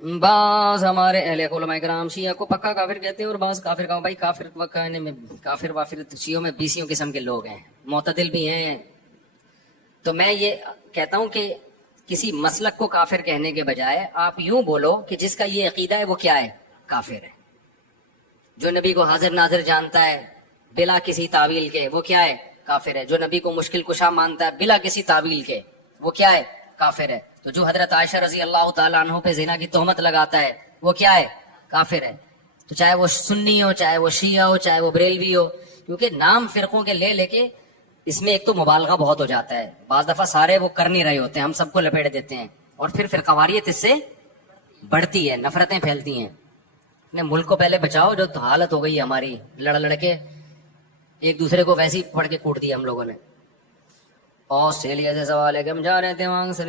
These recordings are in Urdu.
بعض ہمارے اہل علماء کرام شیعہ کو پکا کافر کہتے ہیں اور بعض کافر کا بھائی کافر کہنے میں کافر وافر شیعوں میں 20 قسم کے لوگ ہیں، معتدل بھی ہیں. تو میں یہ کہتا ہوں کہ کسی مسلک کو کافر کہنے کے بجائے آپ یوں بولو کہ جس کا یہ عقیدہ ہے وہ کیا ہے؟ کافر ہے. جو نبی کو حاضر ناظر جانتا ہے بلا کسی تعویل کے وہ کیا ہے؟ کافر ہے. جو نبی کو مشکل کشا مانتا ہے بلا کسی تعویل کے وہ کیا ہے؟ کافر ہے. تو جو حضرت عائشہ رضی اللہ تعالیٰ عنہ پہ زنا کی تہمت لگاتا ہے وہ کیا ہے؟ کافر ہے. تو چاہے وہ سنی ہو، چاہے وہ شیعہ ہو، چاہے وہ بریلوی ہو، کیونکہ نام فرقوں کے لے کے اس میں ایک تو مبالغہ بہت ہو جاتا ہے. بعض دفعہ سارے وہ کر نہیں رہے ہوتے ہیں، ہم سب کو لپیٹ دیتے ہیں اور پھر فرقواریت اس سے بڑھتی ہے، نفرتیں پھیلتی ہیں. اپنے ملک کو پہلے بچاؤ. جو حالت ہو گئی ہے ہماری، لڑ کے ایک دوسرے کو ویسے ہی پڑھ کے کوٹ دیا ہم لوگوں نے. آسٹریلیا سے سوال ہے کہ ہم جا رہے تھے وہاں نماز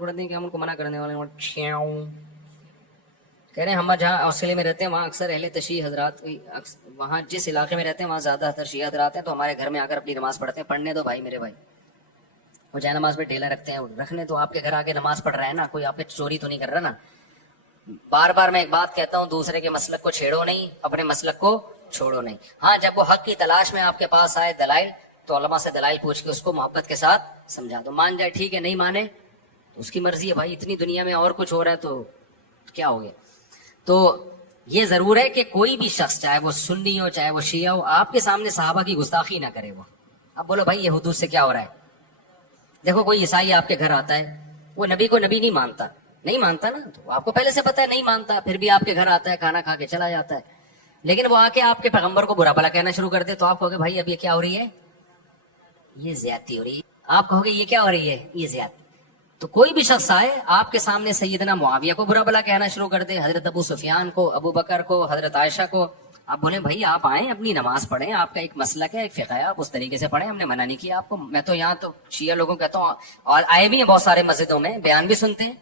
پڑھتے ہیں کہ ہم ان کو منع کرنے والے کہہ رہے ہیں. ہم جہاں آسٹریلیا میں رہتے ہیں وہاں اکثر اہل تشیع حضرات، وہاں جس علاقے میں رہتے ہیں وہاں زیادہ تر شیعہ حضرات ہیں، تو ہمارے گھر میں آ کر اپنی نماز پڑھتے ہیں. پڑھنے دو بھائی، میرے بھائی، وہ جائے نماز پہ ڈھیلا رکھتے ہیں، رکھنے تو آپ کے گھر آ کے نماز پڑھ رہا ہے نا، کوئی آپ کے چوری تو نہیں کر رہا نا. بار بار میں ایک بات کہتا ہوں، دوسرے کے مسلک کو چھیڑو نہیں، اپنے مسلک کو چھوڑو نہیں. ہاں جب وہ حق کی تلاش میں آپ کے پاس آئے دلائل، تو علماء سے دلائل پوچھ کے اس کو محبت کے ساتھ سمجھا دو. مان جائے ٹھیک ہے، نہیں مانے تو اس کی مرضی ہے بھائی. اتنی دنیا میں اور کچھ ہو رہا ہے تو کیا ہو گیا. تو یہ ضرور ہے کہ کوئی بھی شخص چاہے وہ سنی ہو چاہے وہ شیعہ ہو، آپ کے سامنے صحابہ کی گستاخی نہ کرے. وہ اب بولو بھائی یہ حدود سے کیا ہو رہا ہے. دیکھو کوئی عیسائی آپ کے گھر آتا ہے، وہ نبی کو نبی نہیں مانتا نا، تو آپ کو پہلے سے پتا ہے نہیں مانتا، پھر بھی آپ کے گھر آتا ہے، کھانا کھا کے چلا جاتا ہے. لیکن وہ آ کے آپ کے پیغمبر کو برا بھلا کہنا شروع کر دے تو آپ کہو گے بھائی اب یہ کیا ہو رہی ہے؟ یہ زیادتی ہو رہی ہے. آپ کہو گے یہ کیا ہو رہی ہے؟ یہ زیادتی. تو کوئی بھی شخص آئے آپ کے سامنے سیدنا معاویہ کو برا بھلا کہنا شروع کر دے، حضرت ابو سفیان کو، ابو بکر کو، حضرت عائشہ کو، آپ بولیں بھائی آپ آئیں اپنی نماز پڑھیں، آپ کا ایک مسلک ہے، ایک فقہ ہے، آپ اس طریقے سے پڑھیں، ہم نے منع نہیں کیا آپ کو. میں تو یہاں تو شیعہ لوگوں کہتا ہوں، اور آئے بھی ہیں بہت سارے مسجدوں میں، بیان بھی سنتے ہیں.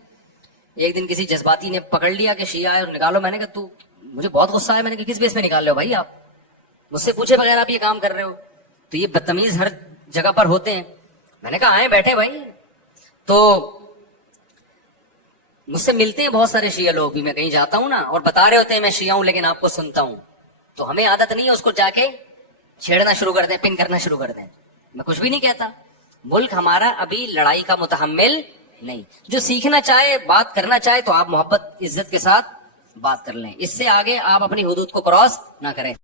ایک دن کسی جذباتی نے پکڑ لیا کہ شیعہ ہے اور نکالو. میں نے کہا تو مجھے بہت غصہ ہے. میں نے کہا کس بیس پہ نکال رہے ہو بھائی؟ آپ مجھ سے پوچھے بغیر آپ یہ کام کر رہے ہو. تو یہ بدتمیز ہر جگہ پر ہوتے ہیں. میں نے کہا آئیں بیٹھے بھائی. تو مجھ سے ملتے ہیں بہت سارے شیعہ لوگ بھی، میں کہیں جاتا ہوں نا اور بتا رہے ہوتے ہیں میں شیعہ ہوں لیکن آپ کو سنتا ہوں، تو ہمیں عادت نہیں ہے اس کو جا کے چھیڑنا شروع کر دیں، پن کرنا شروع کر دیں. میں کچھ بھی نہیں کہتا. ملک ہمارا ابھی لڑائی کا متحمل نہیں. جو سیکھنا چاہے، بات کرنا چاہے تو آپ محبت عزت کے ساتھ بات کر لیں. اس سے آگے آپ اپنی حدود کو کراس نہ کریں.